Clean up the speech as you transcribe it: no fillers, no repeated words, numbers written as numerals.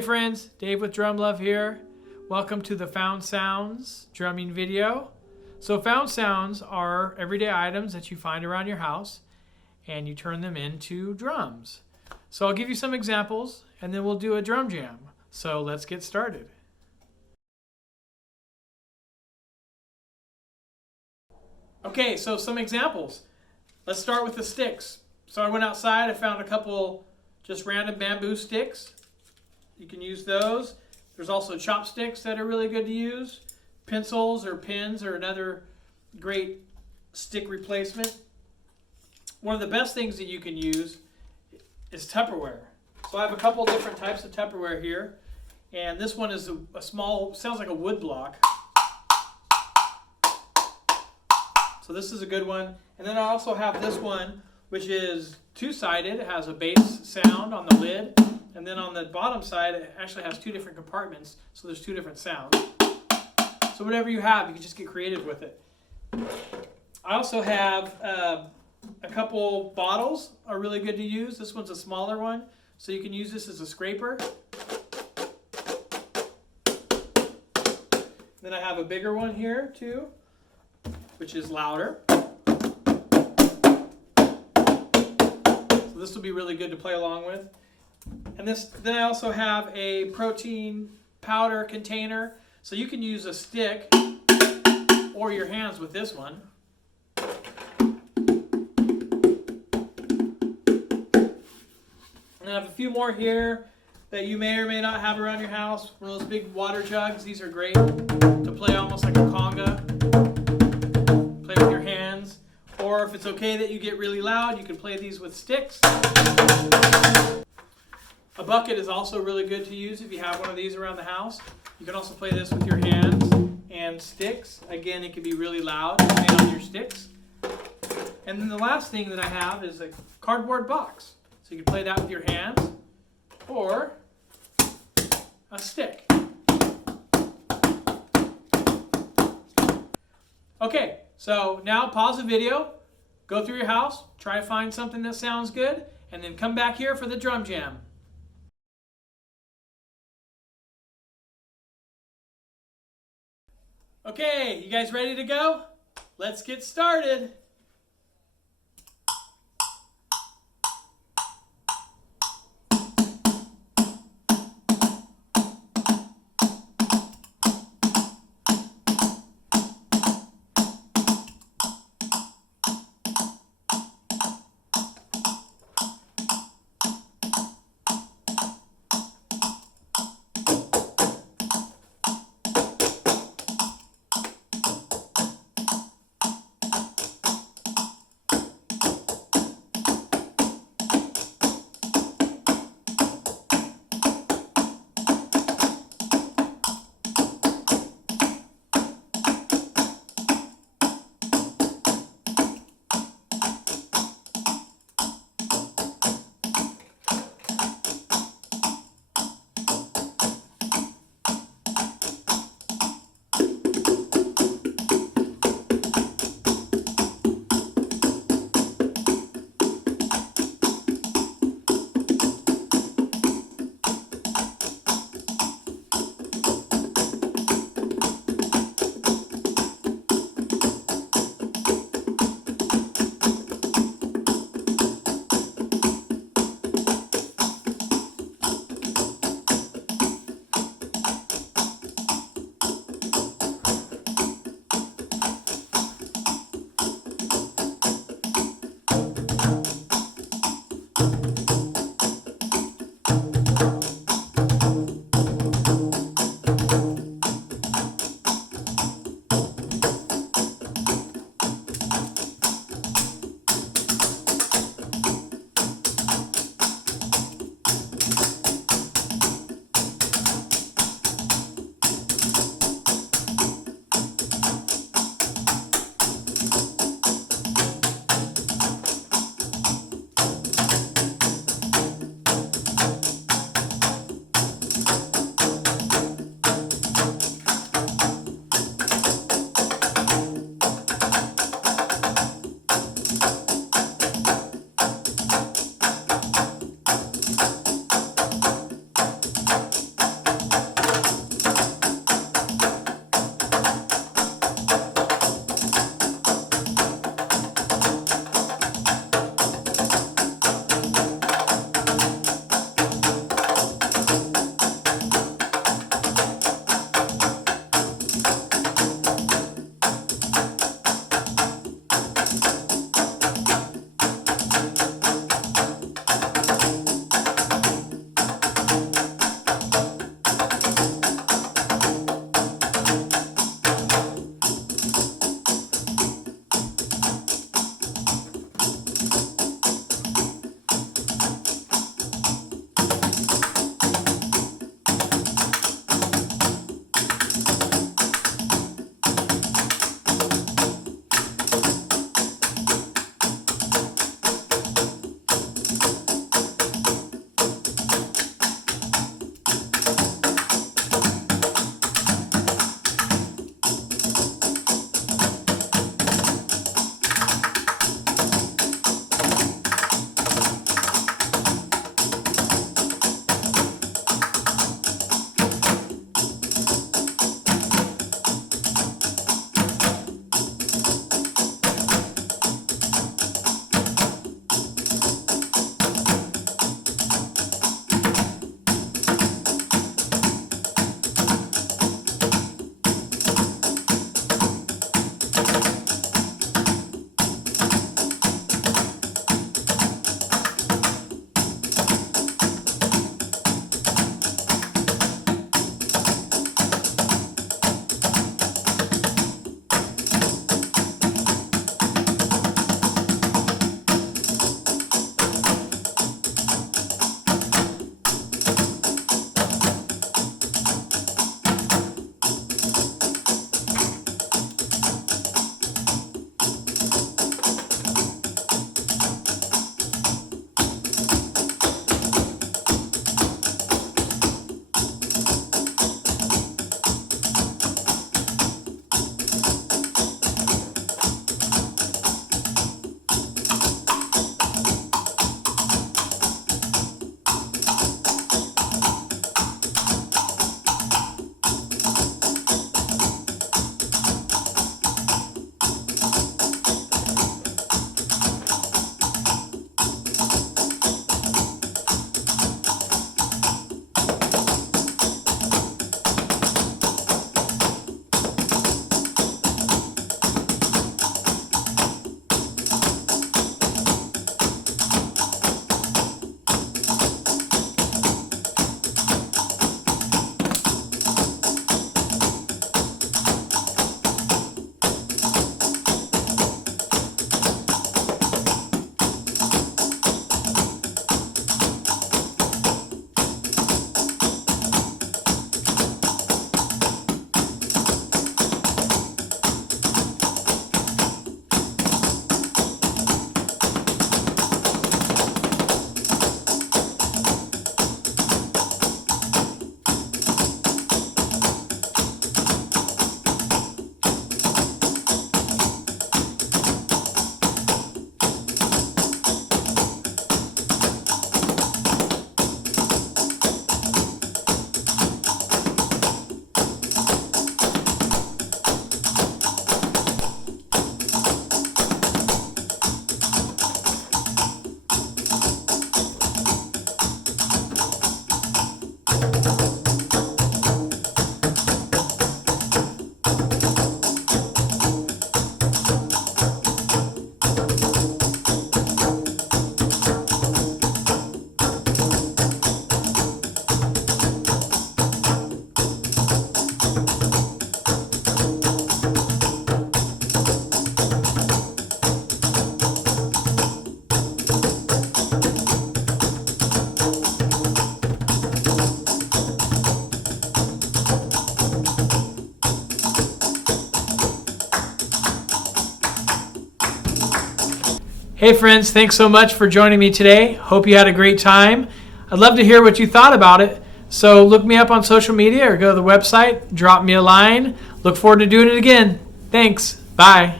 Hey friends, Dave with Drum Love here. Welcome to the Found Sounds drumming video. So found sounds are everyday items that you find around your house and you turn them into drums. So I'll give you some examples and then we'll do a drum jam. So let's get started. Okay, so some examples. Let's start with the sticks. So I went outside, I found a couple just random bamboo sticks. You can use those. There's also chopsticks that are really good to use. Pencils or pins are another great stick replacement. One of the best things that you can use is Tupperware. So I have a couple different types of Tupperware here. And this one is a small, sounds like a wood block. So this is a good one. And then I also have this one, which is two-sided. It has a bass sound on the lid. And then on the bottom side, it actually has two different compartments. So there's two different sounds. So whatever you have, you can just get creative with it. I also have a couple bottles are really good to use. This one's a smaller one. So you can use this as a scraper. Then I have a bigger one here too, which is louder. So this will be really good to play along with. And then I also have a protein powder container. So you can use a stick or your hands with this one. And I have a few more here that you may or may not have around your house. One of those big water jugs. These are great to play almost like a conga. Play with your hands. Or if it's okay that you get really loud, you can play these with sticks. A bucket is also really good to use if you have one of these around the house. You can also play this with your hands and sticks. Again, it can be really loud playing on your sticks. And then the last thing that I have is a cardboard box. So you can play that with your hands or a stick. Okay, so now pause the video, go through your house, try to find something that sounds good, and then come back here for the drum jam. Okay, you guys ready to go? Let's get started. Hey friends, thanks so much for joining me today. Hope you had a great time. I'd love to hear what you thought about it. So look me up on social media or go to the website, drop me a line. Look forward to doing it again. Thanks. Bye.